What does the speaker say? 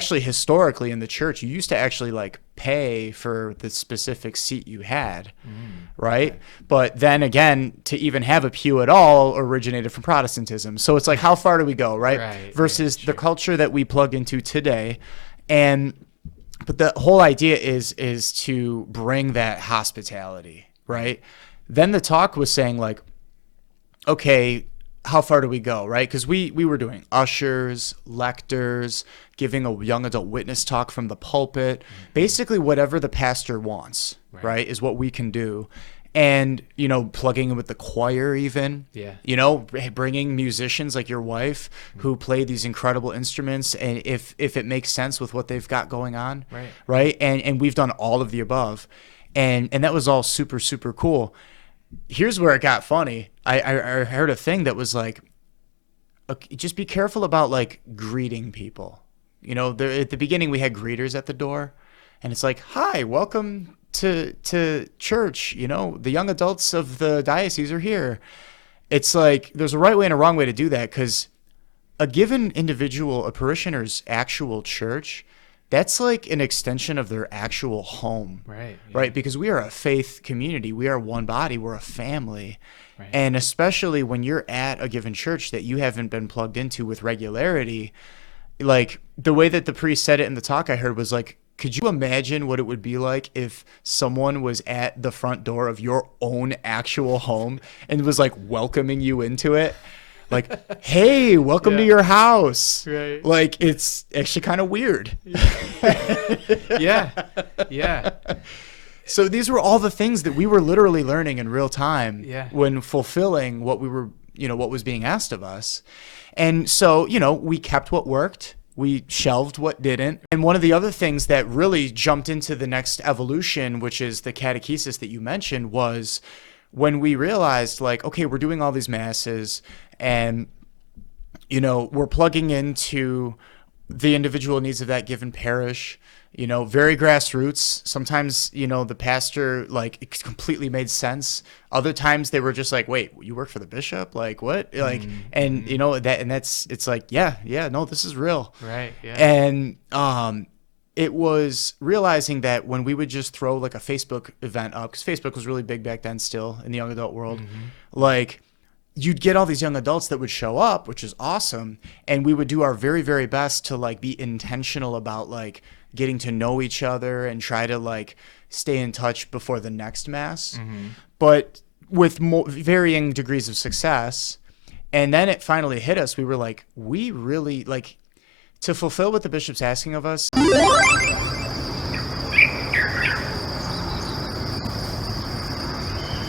actually historically in the church, you used to actually like pay for the specific seat you had, right? Okay. But then again, to even have a pew at all originated from Protestantism. So it's like, how far do we go, right? Right, Versus yeah, the sure. culture that we plug into today. And but the whole idea is to bring that hospitality, right? Then the talk was saying like, okay, how far do we go, right? Because we were doing ushers, lectors, giving a young adult witness talk from the pulpit, basically whatever the pastor wants, right, is what we can do. And, you know, plugging in with the choir even, Yeah. you know, bringing musicians like your wife who play these incredible instruments, and if it makes sense with what they've got going on, right? And we've done all of the above. And that was all super, super cool. Here's where it got funny. I heard a thing that was like, okay, just be careful about like greeting people. You know, at the beginning we had greeters at the door, and it's like, hi, welcome to church. You know, the young adults of the diocese are here. It's like there's a right way and a wrong way to do that, because a given individual, a parishioner's actual church, that's like an extension of their actual home, Right. Yeah. right? Because we are a faith community. We are one body. We're a family. Right. And especially when you're at a given church that you haven't been plugged into with regularity, like the way that the priest said it in the talk I heard was like, could you imagine what it would be like if someone was at the front door of your own actual home and was like welcoming you into it? Like, hey, welcome to your house. Right. Like, it's actually kind of weird. Yeah. Yeah. So these were all the things that we were literally learning in real time when fulfilling what we were, you know, what was being asked of us. And so, you know, we kept what worked. We shelved what didn't. And one of the other things that really jumped into the next evolution, which is the catechesis that you mentioned, was when we realized like, okay, we're doing all these masses and, you know, we're plugging into the individual needs of that given parish, you know, very grassroots. Sometimes, you know, the pastor, like, it completely made sense. Other times they were just like, wait, you work for the bishop? Like, what? Like, and, you know, it's like, yeah, no, this is real. Right. Yeah. And, it was realizing that when we would just throw like a Facebook event up, because Facebook was really big back then still in the young adult world, like you'd get all these young adults that would show up, which is awesome. And we would do our very, very best to like be intentional about like getting to know each other and try to like stay in touch before the next mass, but with varying degrees of success. And then it finally hit us. We were like, we really like to fulfill what the bishop's asking of us.